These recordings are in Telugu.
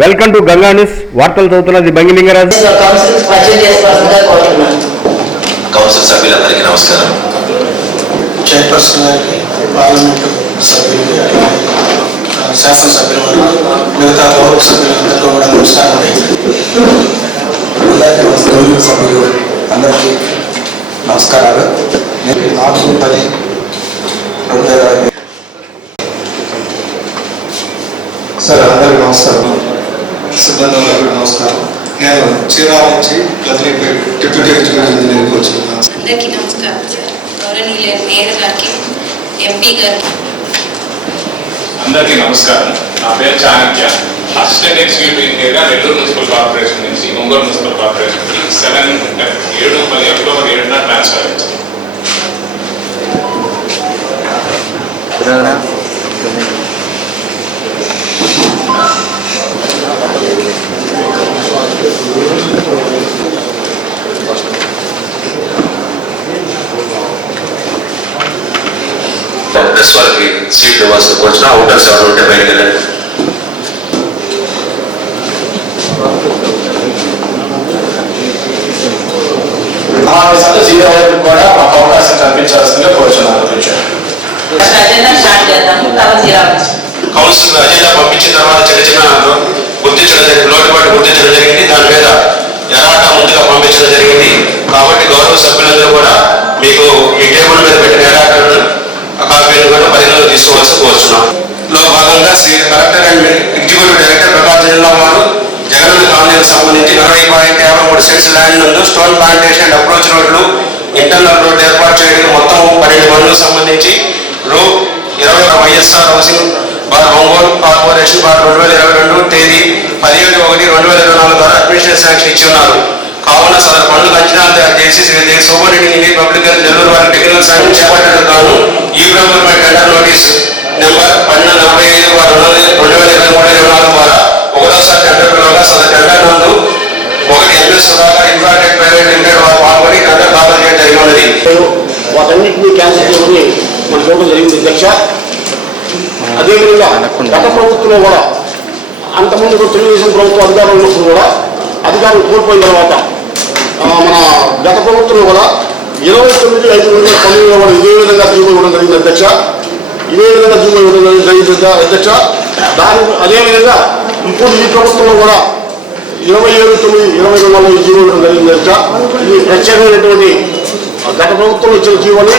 Welcome to Ganga news. వార్తలు చదువుతున్నది బంగిలింగరాజు. కౌన్సిల్ సభ్యులందరికీ నమస్కారం. చైర్పర్సన్ గారికి, పార్లమెంటు సభ్యులకి, శాసనసభ్యుల మిగతా గౌరవ సభ్యులందరికీ కూడా నమస్కారం. గౌరవ సభ్యులు అందరికీ నమస్కారాలు. 4-10-2020 సార్ అందరికీ నమస్కారం. సిబ్బంది అందరికీ నమస్కారం. నేను చీరాల నుంచి గదిలిపేట డిప్యూటీ ఎగ్జిక్యూటివ్ ఇంజనీర్కి వచ్చినాను. అందరికీ నమస్కారం సార్. గౌరవనీయులైన మేయర్ గారికి, ఎంపీ గారికి అందరికీ నమస్కారం. నా పేరు చాణక్య, అసిస్టెంట్ ఎగ్జిక్యూటివ్ ఇంజనీర్గా నెల్లూరు మున్సిపల్ కార్పొరేషన్ నుంచి ఒంగోలు మున్సిపల్ కార్పొరేషన్కి 7-10 అక్టోబర్ 7న ట్రాన్స్ఫర్ అయింది. ప్రెస్ వాళ్ళకి సీట్ ఇవ్వాల్సి వచ్చిన అవుటర్స్ ఎవరు ఉంటే బయటకు వెళ్ళండి. సమావేశాలు జీరో కూడా మాకు అవకాశం కల్పించాల్సిందిగా కోరుచున్నాను. కౌన్సిల్ అజెండా పంపించిన తర్వాత చిన్న చిన్న లోటుపాటు గుర్తించడం జరిగింది. దాని మీద ఎలాగా ముందుగా పంపించడం జరిగింది. కాబట్టి గౌరవ సభ్యులందరూ కూడా మీకు ఈ టేబుల్ మీద పెట్టిన ఎలాగను కాపీలు కూడా పరిగణలో తీసుకోవాల్సి కోరుచున్నాం. లో భాగంగా Shri collector and executive director Prakasam జిల్లా వారు జగనన్న కాలనీకి సంబంధించి 40.53 సెంట్స్ ల్యాండ్ నందు స్టోన్ ప్లాంటేషన్ అండ్ అప్రోచ్ రోడ్లు, ఇంటర్నల్ రోడ్డు ఏర్పాటు చేయడానికి మొత్తం 12 పనులకు సంబంధించి రూ. 20 వైఎస్ఆర్ హౌసింగ్ ఒంగోలు కార్పొరేషన్ 2022 తేదీ 17/1/2024 ద్వారా అడ్మినిస్ట్రేషన్ శాంక్షన్ ఇచ్చి ఉన్నారు. కావున సదరు పనులకు అంచనాలు తయారు చేసి Shri superintendent public health Nellore వారి టెక్నికల్ శాంక్షన్ చేపట్టడానికి గాను ఈ ప్రభుత్వ టెండర్ నోటీస్ నెంబర్ 1245/2023-24 ద్వారా 1వసారి టెండర్ పిలువగా సదరు టెండర్ నందు 1 MS Sudhakar Infratech private limited వారు పాల్గొని టెండర్ దాఖలు చేయడం జరిగినది. వాటన్నింటినీ క్యాన్సిల్ చేయమని మనకు చూడడం జరిగింది అధ్యక్ష. అదేవిధంగా గత ప్రభుత్వంలో కూడా అంతకుముందు తెలుగుదేశం ప్రభుత్వం అధికారంలో ఉన్నప్పుడు కూడా అధికారం కోల్పోయిన తర్వాత మన గత ప్రభుత్వంలో కూడా 29/5/2019 కూడా ఇదే విధంగా జీవో ఇవ్వడం జరిగింది అధ్యక్ష. ఇదే విధంగా జీవో ఇవ్వడం జరిగింది అధ్యక్ష. అదేవిధంగా ఇప్పుడు ఈ ప్రభుత్వంలో కూడా 27/9/2022 జీవో ఇవ్వడం జరిగింది అధ్యక్ష. ఇది ప్రత్యేకమైనటువంటి గత ప్రభుత్వంలో ఇచ్చిన జీవోని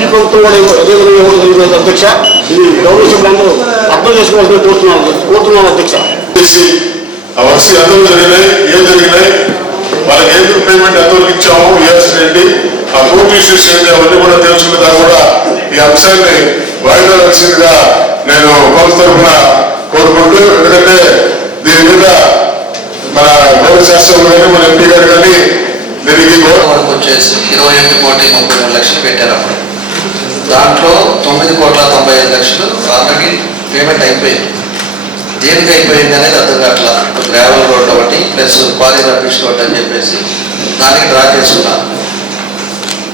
ఈ ప్రభుత్వం కూడా అదే విధంగా ఇవ్వడం జరిగింది అధ్యక్ష. ఇది గౌరవ సభ్యులందరూ అర్థం చేసుకోవాల్సిన కోరుతున్నాను అధ్యక్ష. వర్క్స్ ఎంతవరకు జరిగినాయి, ఏం జరిగినాయి, వాళ్ళకి ఏం పేమెంట్ ఎంతవరకు ఇచ్చాము, ఇవ్వాల్సింది ఆ కోర్టు ఇష్యూస్ ఏంటి అవన్నీ కూడా తెలుసుకున్న తర్వాత కూడా ఈ అంశాన్ని వాయిదా వేసిందిగా నేను కౌన్సిల్ తరఫున కోరుకుంటూ, ఎందుకంటే దీని మీద మన గౌరవ శాస్త్రం కానీ మన ఎంపీ గారు కానీ దీనికి వరకు వచ్చేసి 21,33 లక్షలు పెట్టారు. అప్పుడు దాంట్లో 9,95,00,000 ఆల్రెడీ పేమెంట్ అయిపోయింది. దేనికి అయిపోయింది అనేది అర్థం కావట్లా. గ్రావెల్ రోడ్ ఒకటి ప్లస్ క్వారీ రబ్బిష్ రోడ్ అని చెప్పేసి దానికి డ్రా చేసుకున్నాను.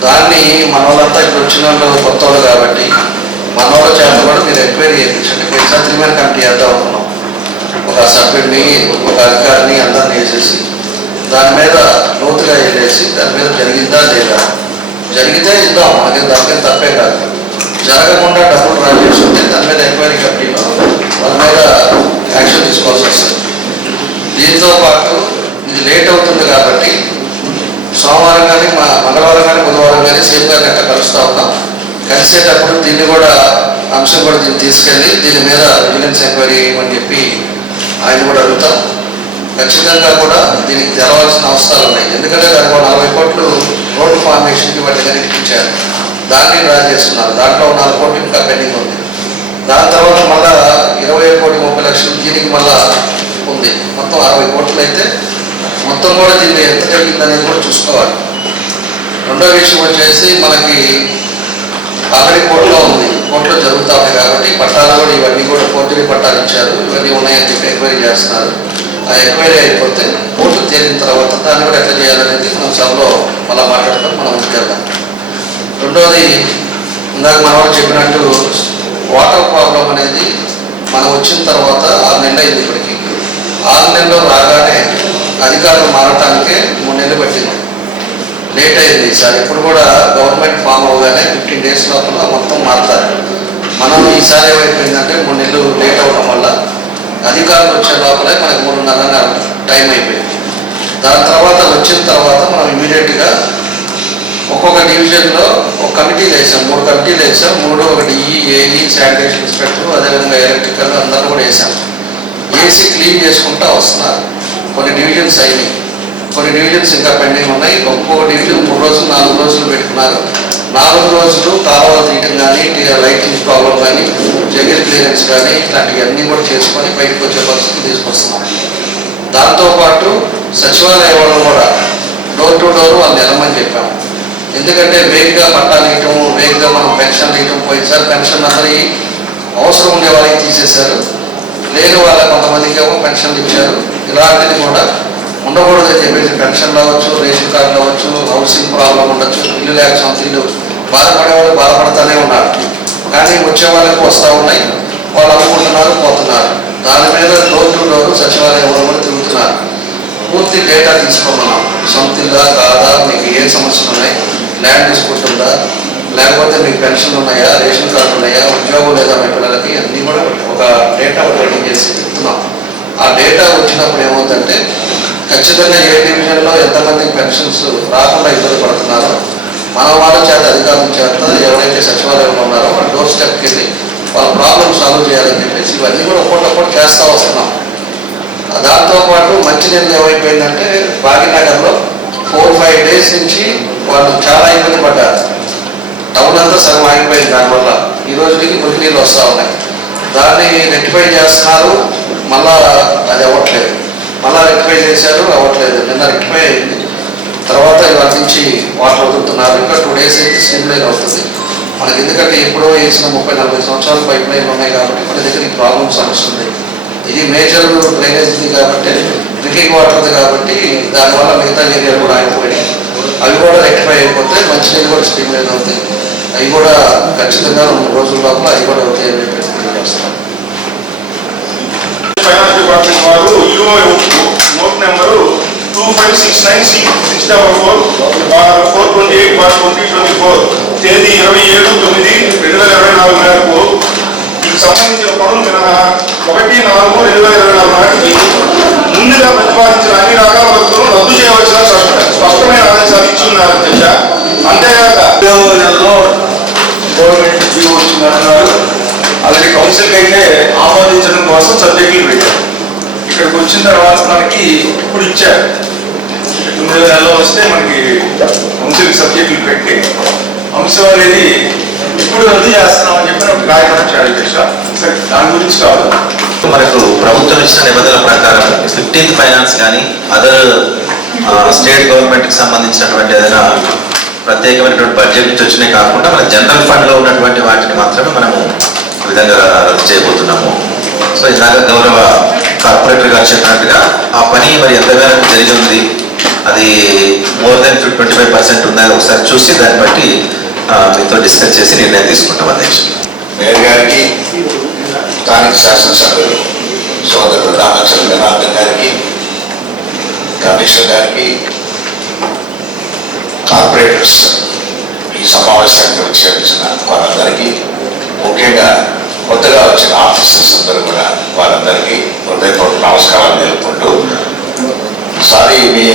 దాన్ని మన వాళ్ళంతా ఇప్పుడు వచ్చిన వాళ్ళు కొత్త వాళ్ళు కాబట్టి మన వాళ్ళ చేత కూడా మీరు ఎంక్వైరీ చేయించండి. ఒకసారి 3 మెంబర్ కమిటీ చేద్దాం అనుకున్నాం. ఒక సభ్యుడిని, ఒక అధికారిని అందరినీ వేసేసి దాని మీద లోతుగా వెళ్ళేసి దాని మీద జరిగిందా లేదా, జరిగితే ఇద్దాం, మనకి దానికి తప్పే కాదు. జరగకుండా డబ్బులు డ్రా చేసుకుంటే దాని మీద ఎంక్వైరీ కమిటీలో వాళ్ళ మీద యాక్షన్ తీసుకోవాల్సి వస్తుంది. దీంతో పాటు ఇది లేట్ అవుతుంది కాబట్టి సోమవారం కానీ మంగళవారం కానీ బుధవారం కానీ సీఎం గారిని అట్లా కలుస్తూ ఉన్నాం. కలిసేటప్పుడు దీన్ని కూడా అంశం కూడా దీన్ని తీసుకెళ్ళి దీని మీద విజిలెన్స్ ఎంక్వైరీ చేయమని చెప్పి ఆయన కూడా అడుగుతాం. ఖచ్చితంగా కూడా దీనికి తెరవాల్సిన అవసరాలు ఉన్నాయి. ఎందుకంటే దానికి 40 కోట్లు రోడ్డు ఫార్మేషన్కి వాటి కానీ ఇచ్చారు. దాన్ని డ్రా చేస్తున్నారు. దాంట్లో 4 కోట్లు ఇంకా పెండింగ్ ఉంది. దాని తర్వాత మళ్ళా 21,30,00,000 దీనికి మళ్ళా ఉంది. మొత్తం 60 కోట్లు అయితే మొత్తం కూడా దీన్ని ఎంత జరిగింది అనేది కూడా చూసుకోవాలి. రెండో విషయం వచ్చేసి మనకి ఆల్రెడీ కోర్టులో ఉంది, కోర్టులో జరుగుతూ ఉంది కాబట్టి పట్టాలు కూడా ఇవన్నీ కూడా ఫోర్జరీ పట్టాలు ఇచ్చారు, ఇవన్నీ ఉన్నాయని చెప్పి ఎంక్వైరీ చేస్తున్నారు. ఆ ఎంక్వైరీ అయిపోతే కోర్టు తేలిన తర్వాత దాన్ని కూడా ఎట్లా చేయాలనేది మనం సభలో మళ్ళీ మాట్లాడతాం, మనం ముందుకెళ్దాం. రెండోది ఇందాక మన వాళ్ళు చెప్పినట్టు వాటర్ ప్రాబ్లం అనేది మనం వచ్చిన తర్వాత 6 నెలలు అయింది. ఇప్పటికి 6 నెలల్లో రాగానే అధికారులు మారటానికే 3 నెలలు పట్టింది. లేట్ అయింది ఈసారి. ఇప్పుడు కూడా గవర్నమెంట్ ఫామ్ అవగానే 15 days లోపల మొత్తం మారుతారు. మనం ఈసారి ఏమైపోయిందంటే 3 నెలలు లేట్ అవ్వడం వల్ల అధికారులు వచ్చే లోపలే మనకి 3.5 టైం అయిపోయింది. దాని తర్వాత వచ్చిన తర్వాత మనం ఇమీడియట్గా ఒక్కొక్క డివిజన్లో ఒక కమిటీలు వేసాం, 3 కమిటీలు వేసాం. 3 ఒకటి ఏఈ, శానిటేషన్ ఇన్స్పెక్టర్, అదేవిధంగా ఎలక్ట్రికల్ అందరూ కూడా వేసాం. ఏసీ క్లీన్ చేసుకుంటూ వస్తున్నారు. కొన్ని డివిజన్స్ అయినాయి, కొన్ని డివిజన్స్ ఇంకా పెండింగ్ ఉన్నాయి. ఒక్కొక్క డివిజన్ 3 రోజులు 4 రోజులు పెట్టుకున్నారు. 4 రోజులు కాలువలు తీయటం కానీ, లైటింగ్ ప్రాబ్లం కానీ, జగన్ క్లియరెన్స్ కానీ ఇట్లాంటివన్నీ కూడా చేసుకొని బయటకు వచ్చే పరిస్థితి తీసుకొస్తున్నారు. దాంతోపాటు సచివాలయ వాళ్ళు కూడా డోర్ టు డోర్ వాళ్ళు నిలమని చెప్పాము. ఎందుకంటే వేగంగా పట్టాలు ఇవ్వటం, వేగంగా మనం పెన్షన్లు ఇవ్వటం, పోయినసారి పెన్షన్ అందరి అవసరం ఉండే వాళ్ళకి తీసేశారు, లేని వాళ్ళ కొంతమందికి ఏమో పెన్షన్లు ఇచ్చారు. ఇలాంటిది కూడా ఉండకూడదని చెప్పేసి పెన్షన్లు అవ్వచ్చు, రేషన్ కార్డులు అవ్వచ్చు, హౌసింగ్ ప్రాబ్లం ఉండొచ్చు, ఇల్లు లేక సొంత ఇల్లు బాధపడే వాళ్ళు బాధపడతానే ఉన్నారు. కానీ వచ్చే వాళ్ళకి వస్తూ ఉన్నాయి, వాళ్ళు అమ్ముకుంటున్నారు, పోతున్నారు. దాని మీద డోర్ టు డోర్ సచివాలయం కూడా తిరుగుతున్నారు. పూర్తి డేటా తీసుకోమన్నాం. సొంత ఇల్లా కాదా, మీకు ఏ సమస్యలు ఉన్నాయి, ల్యాండ్ డిస్ప్యూట్ ఉందా, లేకపోతే మీకు పెన్షన్లు ఉన్నాయా, రేషన్ కార్డు ఉన్నాయా, ఉద్యోగం లేదా మీ పిల్లలకి, అన్నీ కూడా ఒక డేటా రెడీ చేసి చెప్తున్నాం. ఆ డేటా వచ్చినప్పుడు ఏమవుతుందంటే ఖచ్చితంగా ఏ డివిజన్లో ఎంతమందికి పెన్షన్స్ రాకుండా ఇబ్బంది పడుతున్నారో మన వాళ్ళ చేత, అధికారుల చేత, ఎవరైతే సచివాలయంలో ఉన్నారో వాళ్ళ డోర్ స్టెప్కి వెళ్ళి వాళ్ళ ప్రాబ్లమ్ సాల్వ్ చేయాలని చెప్పేసి ఇవన్నీ కూడా ఒక్కొక్కటి చేస్తూ వస్తున్నాం. దాంతోపాటు మంచినీళ్ళు ఏమైపోయిందంటే భాగ్యనగర్లో 4-5 days నుంచి వాళ్ళు చాలా ఇబ్బంది పడ్డారు. టౌన్ అంతా సగం ఆగిపోయింది. దానివల్ల ఈ రోజుకి మురికి నీళ్ళు వస్తూ ఉన్నాయి. దాన్ని రెక్టిఫై చేస్తున్నారు, మళ్ళా అది అవ్వట్లేదు. మళ్ళీ రెక్టిఫై చేశారు, అవ్వట్లేదు. నిన్న రెక్టిఫై అయింది. తర్వాత ఇవాళ నుంచి వాటర్ వదులుతున్నారు. ఇంకా 2 days అయితే స్ట్రీమ్ లైన్ అవుతుంది మనకి. ఎందుకంటే ఎప్పుడో వేసిన 30-40 సంవత్సరాలు పైప్ లైన్లు ఉన్నాయి కాబట్టి మన దగ్గర ఈ ప్రాబ్లమ్స్ వస్తుంది. ఇది మేజర్ డ్రైనేజ్ కాబట్టి, డ్రింకింగ్ వాటర్ది కాబట్టి దానివల్ల మిగతా ఏరియాలు కూడా ఆగిపోయినాయి. అవి కూడా రెక్టిఫై అయిపోతే మంచినీళ్ళు కూడా స్ట్రీమ్ లైన్ అవుతాయి. అవి కూడా ఖచ్చితంగా 2 రోజుల లోపల అవి కూడా అవుతాయని చెప్పేసి తెలియజేస్తాం. ఫైనాన్స్ డిపార్ట్మెంట్ వారు యూఓ నోట్ నెంబరు 2569/428/2024 తేదీ 27/9/2024 మేరకు దీనికి సంబంధించిన పనులు మినహా 1/4/2024 నాటికి ముందుగా ప్రతిపాదించిన అన్ని రకాల వస్తువులను రద్దు చేయవలసిన స్పష్టమైన ఆదేశాలు ఇచ్చి ఉన్నారు అధ్యక్ష. అంతేగాక నెలలో గవర్నమెంట్ జీవో వచ్చిందంటున్నారు. అలాగే కౌన్సిల్కి అయితే ఆమోదించడం కోసం సబ్జెక్టులు పెట్టారు. ఇక్కడికి వచ్చిన తర్వాత మనకి ఇప్పుడు ఇచ్చారు. 9 నెలలు వస్తే మనకి కౌన్సిల్ సబ్జెక్టులు పెట్టి అంశం అనేది ఇప్పుడు రద్దు చేస్తున్నామని చెప్పిన ఒక కార్యక్రమం చేయాలి అధ్యక్ష. సరే, దాని గురించి కావాలి. మనకు ప్రభుత్వం ఇచ్చిన నిబంధనల ప్రకారం 15th ఫైనాన్స్ కానీ అదర్ స్టేట్ గవర్నమెంట్కి సంబంధించినటువంటి ఏదైనా ప్రత్యేకమైనటువంటి బడ్జెట్ నుంచి వచ్చినాయి కాకుండా మన జనరల్ ఫండ్లో ఉన్నటువంటి వాటిని మాత్రమే మనము ఈ విధంగా రద్దు చేయబోతున్నాము. సో ఇందాక గౌరవ కార్పొరేటర్ గారు చెప్పినట్టుగా ఆ పని మరి ఎంత మేరకు జరిగి ఉంది, అది more than 25% ఉందా ఒకసారి చూసి దాన్ని బట్టి మీతో డిస్కస్ చేసి నిర్ణయం తీసుకుంటాం అధ్యక్ష. మేయర్ గారికి, స్థానిక శాసనసభ్యులు సోదరుడు రామచంద్ర జనార్దన్ గారికి, కమిషనర్ గారికి, కార్పొరేటర్స్, ఈ సమావేశానికి వచ్చేసిన వారందరికీ, ముఖ్యంగా కొత్తగా వచ్చిన ఆఫీసర్స్ అందరూ కూడా వారందరికీ హృదయపూర్వక నమస్కారాలు తెలుపుకుంటూ, సారీ మీ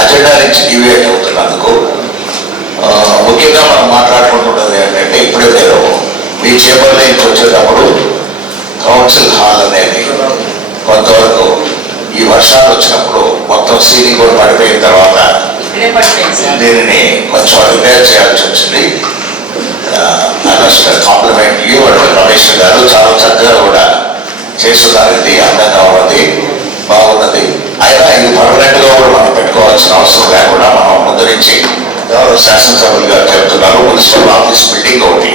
అజెండా నుంచి డివియేట్ అవుతున్నందుకు. ముఖ్యంగా మనం మాట్లాడుకుంటున్నది ఏంటంటే, ఇప్పుడే నేను మీ చేపల నుంచి వచ్చేటప్పుడు కౌన్సిల్ హాల్ అనేది కొంతవరకు ఈ వర్షాలు వచ్చినప్పుడు మొత్తం సీలింగ్ కూడా పడిపోయిన తర్వాత దీనిని కొంచెం రిపేర్ చేయాల్సి వచ్చింది. కాంప్లిమెంట్ యూ అండ్ రమేష్ గారు చాలా చక్కగా కూడా చేస్తున్నారు. ఇది అందంగా ఉన్నది, బాగున్నది. అయినా ఇది పర్మనెంట్గా కూడా మనం పెట్టుకోవాల్సిన అవసరం లేకుండా మనం ముందు నుంచి శాసనసభ్యులు గారు చెప్తున్నారు, మున్సిపల్ ఆఫీస్ బిల్డింగ్ ఒకటి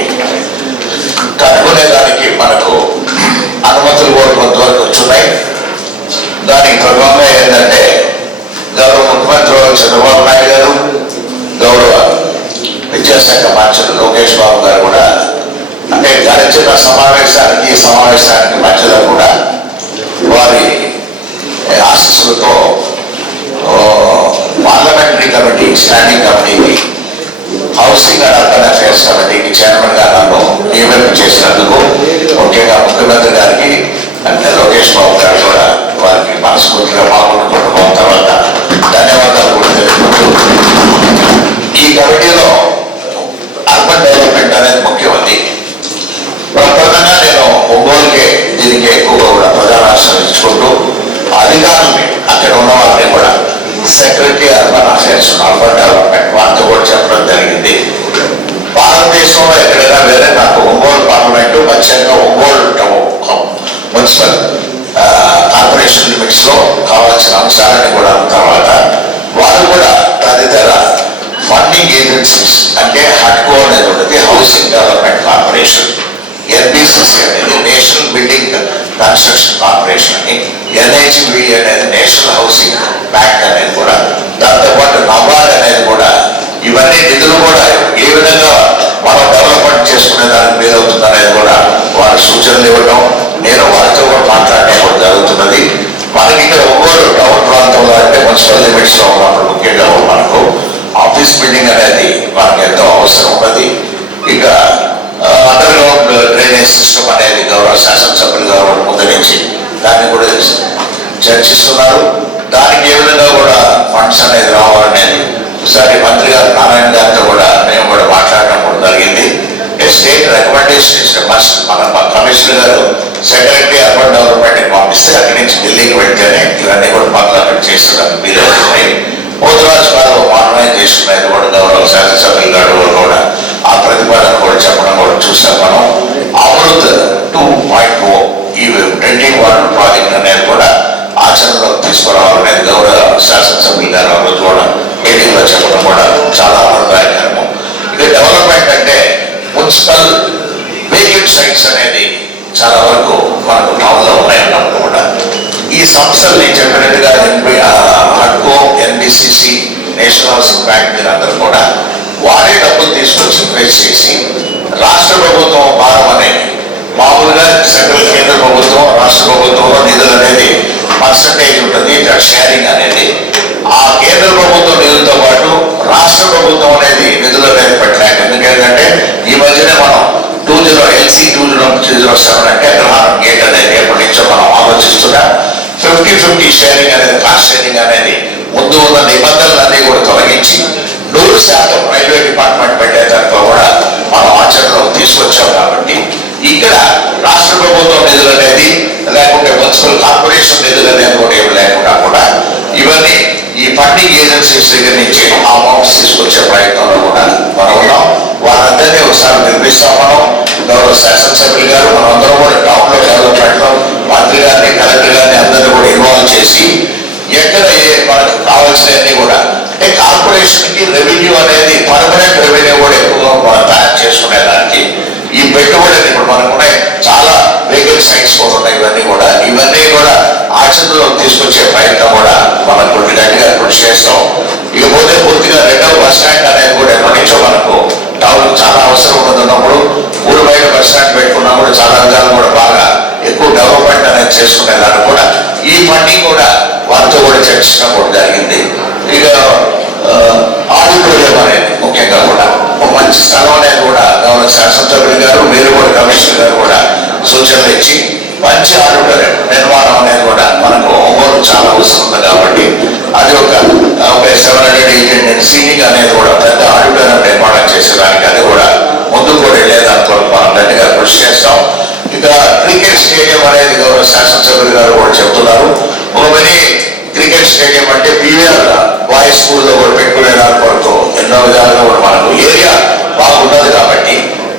కనుక్కునేదానికి మనకు అనుమతులు కూడా కొంతవరకు వచ్చున్నాయి. దానికి క్రమంగా ఏంటంటే గౌరవ ముఖ్యమంత్రి చంద్రబాబు నాయుడు గారు, గౌరవ విద్యాశాఖ మంత్రులు లోకేష్ బాబు గారు కూడా, అంటే గడిచిన సమావేశానికి ఈ సమావేశానికి మధ్యలో కూడా వారి ఉద్దేశంతో పార్లమెంటరీ కమిటీ స్టాండింగ్ కమిటీకి హౌసింగ్ అండ్ అర్బన్ అఫేర్స్ కమిటీకి చైర్మన్ గా నన్ను నియమింపు చేసినందుకు ముఖ్యంగా ముఖ్యమంత్రి గారికి అంటే లోకేష్ బాబు గారు కూడా వారికి మనస్ఫూర్తిగా పాల్గొనుకుంటున్న తర్వాత ధన్యవాదాలు కూడా తెలుపుకుంటూ ఈ కమిటీలో అర్బన్ డెవలప్మెంట్ అనేది ముఖ్యమంది. ప్రధానంగా నేను ఒంగోలుకే దీనికి ఎక్కువగా కూడా ప్రధానాశ్రయం ఇచ్చుకుంటూ అధికారుల్ని అక్కడ ఉన్న వారిని కూడా secretary urban affairs urban development వారితో కూడా చెప్పడం జరిగింది. భారతదేశంలో ఎక్కడైనా వేరే నాకు ఒంగోలు పార్లమెంటు ప్రత్యేకంగా ఒంగోలు మున్సిపల్ కార్పొరేషన్ లిమిట్స్ లో కావాల్సిన అంశాలని కూడా తర్వాత వారు కూడా తదితర ఫండింగ్ ఏజెన్సీస్ అంటే హట్కో అనేది ఉంటుంది, హౌసింగ్ డెవలప్మెంట్ కార్పొరేషన్, ఎన్బిసిసి అనేది నేషనల్ బిల్డింగ్ కన్స్ట్రక్షన్ కార్పొరేషన్ అని, ఎన్హెచ్బి అనేది నేషనల్ హౌసింగ్ బ్యాంక్ అనేది కూడా, దాంతోపాటు నబార్డ్ అనేది కూడా ఇవన్నీ నిధులు కూడా ఏ విధంగా మనం డెవలప్మెంట్ చేసుకునే దానికి వీలవుతుంది అనేది కూడా వారి సూచనలు ఇవ్వడం, నేను వారితో కూడా మాట్లాడడం కూడా జరుగుతున్నది. మనకి ఇక్కడ ఒంగోలు టౌన్ ప్రాంతంలో అంటే మున్సిపల్ లిమిట్స్ లో ఉన్నప్పుడు ముఖ్యంగా మనకు ఆఫీస్ బిల్డింగ్ అనేది మనకు ఎంతో అవసరం ఉన్నది. ఇక అండర్ గ్రౌండ్ డ్రైనేజ్ సిస్టమ్ అనేది గౌరవ శాసనసభ్యులు గారు ముందు నుంచి దాన్ని కూడా చర్చిస్తున్నారు. దానికి ఏ విధంగా కూడా ఫండ్స్ అనేది రావాలనేది ఒకసారి మంత్రి గారు నారాయణ గారితో కూడా మేము కూడా మాట్లాడడం కూడా జరిగింది. స్టేట్ రికమెండేషన్ ఇచ్చిన మన కమిషనర్ గారు సెక్రటరీ అర్బన్ డెవలప్మెంట్ పంపిస్తే అక్కడి నుంచి ఢిల్లీకి వెళ్తేనే ఇవన్నీ కూడా పార్లమెంట్ చేసేదానికి వీలవుతున్నాయి. పోతురాజు గారు మాడర్నైజేషన్ మీద కూడా గౌరవ శాసనసభ్యులు గారు కూడా ఆ ప్రతిపాదన కూడా చెప్పడం కూడా చూసాం. మనం అమృత్ 2.0 ఈ డ్రింకింగ్ వాటర్ ప్రాజెక్ట్ అనేది కూడా ఆచరణలోకి తీసుకురావాలనేది గౌరవ శాసనసభ్యులు గారు ఆ రోజు కూడా మీటింగ్ లో చెప్పడం కూడా చాలా ఆనందదాయకరము. ఇక డెవలప్మెంట్ అంటే మున్సిపల్ వేకెంట్ సైట్స్ అనేది చాలా వరకు మనకు టౌన్ లో ఉన్నాయన్నప్పుడు కూడా ఈ సంస్థలు నేను చెప్పినట్టుగా హడ్కో, ఎన్బిసిసి, నేషనల్ హౌసింగ్ బ్యాంక్ మీరందరూ కూడా వారే డబ్బులు తీసుకొచ్చి ఇన్వెస్ట్ చేసి రాష్ట్ర ప్రభుత్వం భారం అనేది మామూలుగా సెంట్రల్ కేంద్ర ప్రభుత్వం రాష్ట్ర ప్రభుత్వంలో నిధులు అనేది పర్సంటేజ్ ఉంటుంది, షేరింగ్ అనేది ఆ కేంద్ర ప్రభుత్వం నిధులతో పాటు రాష్ట్ర ప్రభుత్వం అనేది నిధులు అనేది పెట్టలేక. ఎందుకంటే ఈ మధ్యనే మనం 2007 అంటే గ్రహణం గేట్ అనేది ఎప్పటి నుంచో మనం ఆలోచిస్తున్నా 50-50 షేరింగ్ అనేది కాస్ట్ షేరింగ్ అనేది ముందు ఉన్న నిబంధనలన్నీ కూడా తొలగించి 100% రైల్వే డిపార్ట్మెంట్ పెట్టేదానికి కూడా మనం ఆచరణలోకి తీసుకొచ్చాం. కాబట్టి ఇక్కడ రాష్ట్ర ప్రభుత్వం నిధులు అనేది లేకుంటే మున్సిపల్ కార్పొరేషన్ నిధులు అనేది కూడా ఏమి లేకుండా కూడా ఇవన్నీ ఈ ఫండింగ్ ఏజెన్సీస్ దగ్గర నుంచి అమౌంట్స్ తీసుకొచ్చే ప్రయత్నంలో కూడా మనం ఉన్నాం. వారందరినీ ఒకసారి నిర్మిస్తాం. మనం గౌరవ శాసనసభ్యులు గారు మనందరం కూడా టౌన్ లో డెవలప్మెంట్ లో మంత్రి గారిని కలెక్టర్ గారిని అందరినీ కూడా ఇన్వాల్వ్ చేసి ఎక్కడ మనకు కావాల్సినవన్నీ కూడా అంటే కార్పొరేషన్ కి రెవెన్యూ అనేది పర్మనెంట్ రెవెన్యూ కూడా ఎక్కువగా మనం తయారు చేసుకునేదానికి ఈ పెట్టుబడి ఇప్పుడు మనకున్నాయి చాలా వెహికల్ సైట్స్ కూడా ఉన్నాయి. ఇవన్నీ కూడా ఆచరణలో తీసుకొచ్చే ప్రయత్నం కూడా మనం కొన్ని గట్టిగా కృషి చేస్తాం. ఇకపోతే పూర్తిగా రెండవ బస్ స్టాండ్ అనేది కూడా ఎప్పటి నుంచో మనకు టౌన్ చాలా అవసరం ఉన్నప్పుడు ఊరు బయట బస్ స్టాండ్ పెట్టుకున్నా కూడా చాలా విధాలు కూడా బాగా ఎక్కువ డెవలప్మెంట్ అనేది చేసుకునేదాన్ని కూడా ఈ ఫండింగ్ కూడా వారితో కూడా చర్చించడం కూడా జరిగింది. ఇక ఆడిటోరియం అనేది ముఖ్యంగా కూడా ఒక మంచి స్థలం అనేది కూడా గౌరవ శాసనసభ్యులు గారు మీరు కూడా కమిషనర్ గారు కూడా సూచనలు ఇచ్చి మంచి ఆడిటోరియం నిర్మాణం అనేది కూడా మనకు ఒంగోలు చాలా అవసరం ఉంది. కాబట్టి అది ఒక 700 సీటింగ్ అనేది కూడా పెద్ద ఆడిటోరియం నిర్మాణం చేసేదానికి అది కూడా ముందుకు కూడా వెళ్ళేదానికి మనం గట్టిగా కృషి చేస్తాం. ఇక క్రికెట్ స్టేడియం అనేది గౌరవ శాసనసభ్యులు గారు కూడా చెప్తున్నారు. ఒక మినీ క్రికెట్ స్టేడియం అంటే పీవీఆర్ బాయ్స్ స్కూల్లో కూడా పెట్టుకునే దాని కొరకు ఎన్నో విధాలుగా కూడా మనకు ఏరియా బాగున్నది. కాబట్టి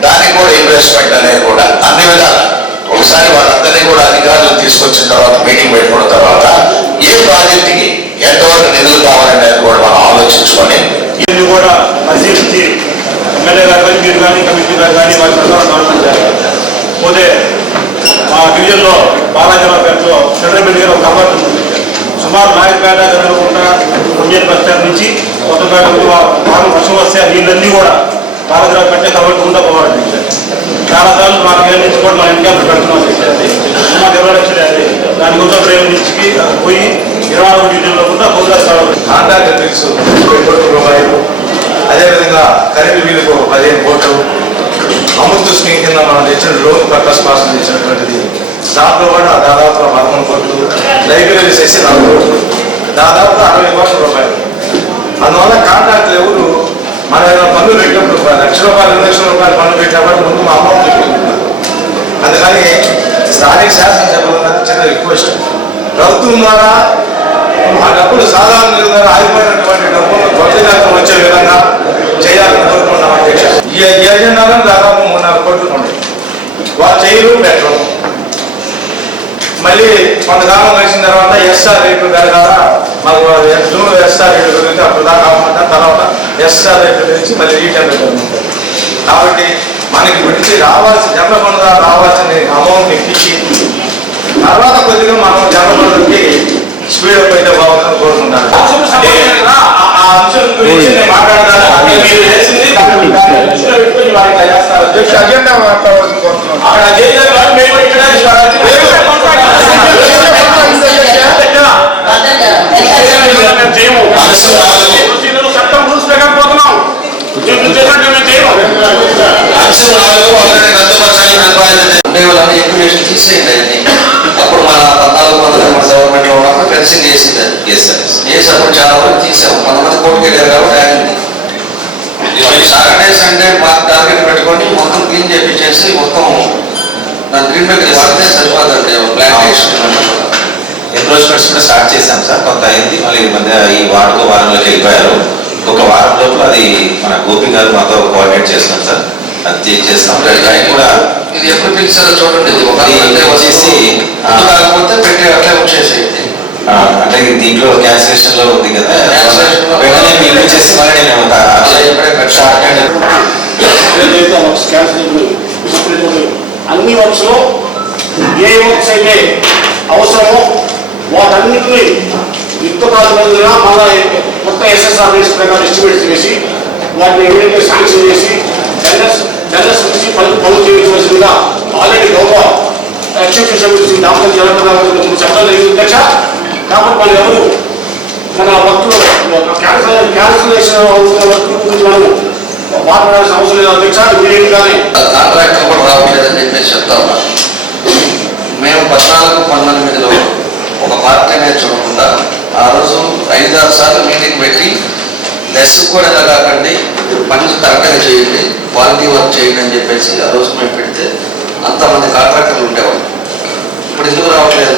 దానికి కూడా ఇన్వెస్ట్మెంట్ అనేది కూడా అన్ని విధాలు ఒకసారి వాళ్ళందరినీ కూడా అధికారులు తీసుకొచ్చిన తర్వాత మీటింగ్ పెట్టుకున్న తర్వాత ఏ ప్రాజెక్టుకి ఎంతవరకు నిధులు కావాలనేది కూడా మనం ఆలోచించుకొని ఇవన్నీ కూడా పరిశీలించి ఎమ్మెల్యే గారు కానీ మీరు కానీ కమిషనర్ గారు కానీ వారి ప్రకారం గవర్నమెంట్ చేయాలి. పోతే మా డివిజన్లో బాలాజీరావుపేటలో చంద్రపేట గారు ఒక కలవాటు ఉంటుంది. సుమారు నాయకపేట గదలకుంట ఇండియన్ బస్ స్టాండ్ నుంచి కొత్తపేట బాగా వర్షం వస్తే నీళ్ళన్నీ కూడా బాలాజీరావుపేట కలవట్టుకుంటా పోవాలి. చాలా సార్లు మాకు ఏళ్ళ నుంచి కూడా మన ఇంటికి పెడుతున్నాం. మాకు 20 లక్షలు అది దానికోసం డ్రైవర్ నుంచి పోయి 24 డివిజన్లో కూడా భూగ్రస్తాలు కాంట్రాక్ట్ ట్రిక్స్ 20 కోట్ల రూపాయలు, అదేవిధంగా కరెంటు బిల్లుకు 15 కోట్లు, అమృత్ స్కీమ్ కింద మనం తెచ్చిన లోన్ పర్పస్ కోసం తెచ్చినటువంటిది దాంట్లో కూడా దాదాపు 13 కోట్లు, లైబ్రరీ చేసి 4 కోట్లు, దాదాపు 60 కోట్ల రూపాయలు. అందువల్ల కాంట్రాక్ట్లు ఎవరు మన ఏదైనా పన్ను పెట్టినప్పుడు ₹1,00,000 ₹2,00,000 పన్ను పెట్టినప్పుడు ముందు మా అమౌంట్ చెప్పుకుంటున్నారు. అందుకని స్థానిక శాసనసభలో చిన్న రిక్వెస్ట్, ప్రభుత్వం ద్వారా ఆ డబ్బులు సాధారణ ద్వారా ఆగిపోయినటువంటి డబ్బులు కొత్తగా వచ్చే విధంగా చేయాలని కోరుకుంటున్నాం అధ్యక్ష. ఈ ఎజెండాలో దాదాపు 3-4 కోట్లు ఉన్నాయి. వాళ్ళు చేయరు పెట్టరు. మళ్ళీ కొంతకాలం వచ్చిన తర్వాత ఎస్ఆర్ రేట్లు పెరగాల, మాకు జూన్ ఎస్ఆర్ రేట్లు పెరిగితే అప్పుడు దాకా అవ్వకుండా తర్వాత ఎస్ఆర్ రేట్లు పెంచి మళ్ళీ రీటెండర్ జరుగుతుంది. కాబట్టి మనకి విడిచి రావాల్సిన జనరల్ ఫండ్ ద్వారా రావాల్సిన అమౌంట్ ఎక్కించి తర్వాత కొద్దిగా మనం జనరల్ ఫండ్కి స్పీడప్ అయితే బాగుందని కోరుకుంటాను. ఆ అంశం గురించి నేను మాట్లాడతాను. అజెండా మాట్లాడవలసి కోరుతున్నాను. చట్టం రూల్స్ ప్రకారం పోతున్నాం. తీసేయండి. అప్పుడు మన 1400 గవర్నమెంట్ లో ఉన్నప్పుడు ఫెన్సింగ్ చేసింది. చేసి అప్పుడు చాలా వరకు తీసాము. కొంతమంది కోర్టుకు వెళ్ళారు కాబట్టి ఆగింది. సాటర్డే సండే మాకు టార్గెట్ పెట్టుకొని మొత్తం క్లీన్ చేపించేసి మొత్తం దాని ట్రీట్మెంట్ వాడితే సరిపోతుంది. ప్లాంటేషన్ ఎంక్రోచ్మెంట్స్ కూడా స్టార్ట్ చేశాం సార్, కొంత అయింది. మళ్ళీ ఈ మధ్య ఈ వారంలోకి వెళ్ళిపోయారు. ఒక వారం లోపల అది మన గోపి గారు మాతో కోఆర్డినేట్ చేస్తున్నాం సార్, అది చేస్తాం. కూడా ఇది ఎప్పుడు పిలిచారో చూడండి. వచ్చేసి కాకపోతే పెట్టి అట్లే వచ్చేసేది. అంటే దీంట్లో క్యాన్సిలేషన్ లో ఉంది కదా, వెంటనే మీకు చేసి మళ్ళీ నేను అన్ని వర్క్స్ లో ఏ వర్క్స్ అయితే అవసరమో వాటన్నిటిని యుద్ధకాల మీద మళ్ళీ కొత్త ఎస్ఎస్ఆర్ ప్రకారం ఎస్టిమేట్స్ చేసి వాటిని ఏదైతే శాంక్షన్ చేసి టెండర్స్ నుంచి పనులు చేయవలసిందిగా ఆల్రెడీ గౌరవ ఎగ్జిక్యూటివ్ సమితి దాఖలు చేయాలని చెప్పడం జరిగింది అధ్యక్ష. కాబట్టి మనం ఎవరు మన వర్క్లో క్యాన్సిలేషన్ వర్క్ మనం మాట్లాడాల్సిన అవసరం లేదు అధ్యక్ష. ఇమీడియట్గానే కాంట్రాక్టర్ కూడా రావట్లేదని చెప్పేసి చెప్తా ఉన్నారు. మేము 14-19లో ఒక పార్టీ అనేది చూడకుండా ఆ రోజు 5-6 సార్లు మీటింగ్ పెట్టి లెస్ కూడా ఎలా కాకండి, పని కరెక్ట్గా చేయండి, క్వాలిటీ వర్క్ చేయండి అని చెప్పేసి ఆ రోజు మేము పెడితే అంతమంది కాంట్రాక్టర్లు ఉండేవాళ్ళు. ఇప్పుడు ఎందుకు రావట్లేదు?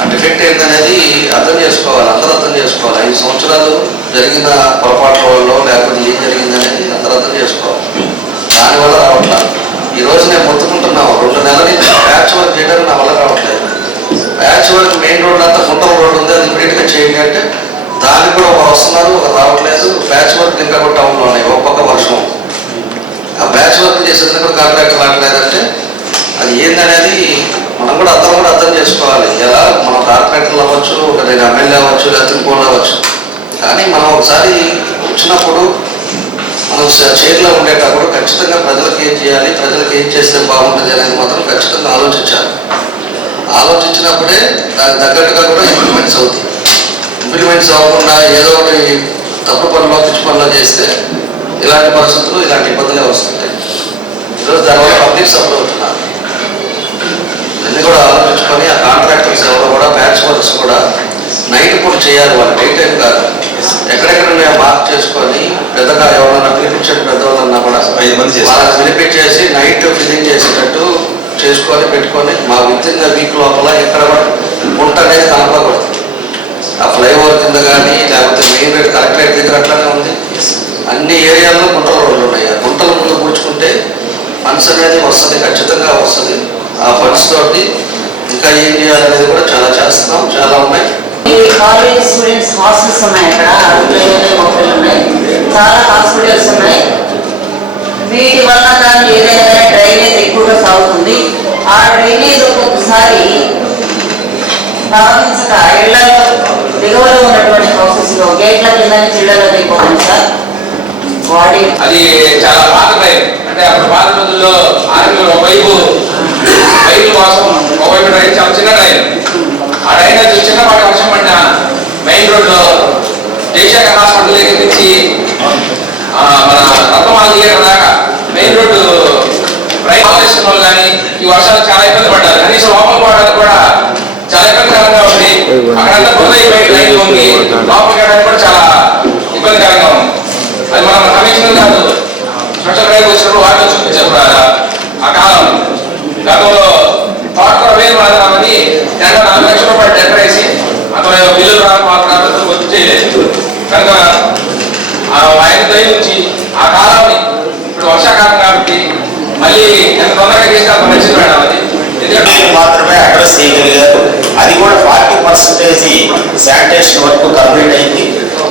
ఆ డిఫెక్ట్ ఏంటనేది అర్థం చేసుకోవాలి, అందరూ అర్థం చేసుకోవాలి. 5 సంవత్సరాలు జరిగిన పొరపాట్ల వల్ల లేకపోతే ఏం జరిగిందనేది అందరూ అర్థం చేసుకోవాలి. దానివల్ల రావట్లేదు. ఈ రోజు నేను మొత్తుకుంటున్నాను, 2 నెలల నుంచి ప్యాచ్ వర్క్ చేయడానికి నా వల్ల రావట్లేదు. ప్యాచ్ వర్క్ మెయిన్ రోడ్ అంతా గుంటల రోడ్ ఉంది, అది ఇమీడియట్గా చేయండి అంటే దానికి కూడా ఒక వస్తున్నారు, ఒక రావట్లేదు. ప్యాచ్ వర్క్ ఇంకా కూడా టౌన్లో ఉన్నాయి, ఒక్కొక్క వర్షం. ఆ ప్యాచ్ వర్క్ చేసేందుకు కూడా కాంట్రాక్ట్ రావట్లేదంటే అది ఏందనేది మనం కూడా అర్థం చేసుకోవాలి. ఎలా మన కార్పొరేటర్లు అవ్వచ్చు, నేను ఎమ్మెల్యే అవ్వచ్చు, లేకపోతే ఇంకోళ్ళు అవ్వచ్చు, కానీ మనం ఒకసారి వచ్చినప్పుడు మనం చైర్లో ఉండేటప్పుడు ఖచ్చితంగా ప్రజలకు ఏం చేయాలి, ప్రజలకు ఏం చేస్తే బాగుంటుంది అనేది మాత్రం ఖచ్చితంగా ఆలోచించాలి. ఆలోచించినప్పుడే దానికి తగ్గట్టుగా కూడా ఇంప్లిమెంట్స్ అవుతాయి. ఇంప్లిమెంట్స్ అవ్వకుండా ఏదో ఒకటి తప్పు పనులు పిచ్చి పనులు చేస్తే ఇలాంటి పరిస్థితులు, ఇలాంటి ఇబ్బందులే వస్తుంటాయి. ఈరోజు దానివల్ల పబ్లిక్ సఫర్ అవుతున్నారు. ఇవన్నీ కూడా ఆలోచించుకొని ఆ కాంట్రాక్టర్స్ ఎవరు కూడా ప్యాచ్ వర్క్స్ కూడా నైట్ పూట చేయాలి. వాళ్ళు డే టైం కాదు, ఎక్కడెక్కడ మార్క్ చేసుకొని పెద్దగా ఎవరన్నా పిలిపించండి, పెద్దవాళ్ళన్నా కూడా వాళ్ళని పిలిపించేసి నైట్ ఫిల్లింగ్ చేసేటట్టు చేసుకొని పెట్టుకొని మా విత్ వీక్ లోపల ఎక్కడ కూడా గుంట అనేది కనపడకూడదు. ఆ ఫ్లైఓవర్ కింద కానీ లేకపోతే మెయిన్ రోడ్ కలెక్టరేట్ దగ్గర అట్లానే ఉంది. అన్ని ఏరియాల్లో గుంటల రోడ్లు ఉన్నాయి. ఆ గుంటల ముందు కూర్చుకుంటే ఫండ్స్ అనేది వస్తుంది, ఖచ్చితంగా వస్తుంది. ఆ ఫండ్స్ తోటి ఇంకా ఏం చేయాలనేది కూడా చాలా చేస్తున్నాం, చాలా ఉన్నాయి. కాలేజ్ స్టూడెంట్స్ హాస్టల్స్ ఉన్నాయి, అక్కడ మొక్కలు ఉన్నాయి, చాలా హాస్పిటల్స్ ఉన్నాయి. వీటి వల్ల దాన్ని ఏదైనా డ్రైనేజ్ ఎక్కువగా సాగుతుంది. ఆ డ్రైనేజ్ ఒక్కొక్కసారి భావించక ఇళ్లలో దిగువలో ఉన్నటువంటి ప్రాసెస్ లో గేట్ల కింద నుంచి ఇళ్లలో దిగిపోతుంది సార్. బాడీ అది చాలా పాత డ్రైన్, అంటే అప్పుడు పాత రోజుల్లో ఆర్మీలో ఒకవైపు రైలు కోసం ఒకవైపు డ్రైన్ చాలా చిన్న డ్రైన్. ఆ డ్రైనేజ్ జయశేఖర్ హాస్పిటల్ దగ్గర నుంచి మన రత్నమాల థియేటర్ దాకా మెయిన్ రోడ్డు రైలు ఆపరేషన్ వాళ్ళు కానీ ఈ వర్షాలు చాలా ఇబ్బంది పడ్డారు. కనీసం లోపల పోవడానికి కూడా చాలా ఇబ్బందికరంగా ఉంది. అక్కడంతా బయట రైలు ఉంది, లోపలికి వెళ్ళడానికి కూడా చాలా ఇబ్బందికరంగా ఉంది. అది మనం కమిషనర్ కాదు స్పెషల్ డ్రైవ్ వచ్చినప్పుడు వాటిలో చూపించారు. ఆ కాలం గతంలో తోటకూర వేలు మాత్రమని టెండర్ 4 లక్షల రూపాయలు టెండర్ వేసి అతను బిల్లులు రాకపోతే వచ్చి చేయలేదు. కనుక ఆయన దయ నుంచి ఆ కాలాన్ని ఇప్పుడు వర్షాకాలం కాబట్టి మళ్ళీ ఎంత తొందరగా చేస్తే అంత మంచిది మేడం. అది ఎందుకంటే మాత్రమే అడ్రస్ చేయగలిగారు. అది కూడా 40% శానిటేషన్ వర్క్ కంప్లీట్ అయింది.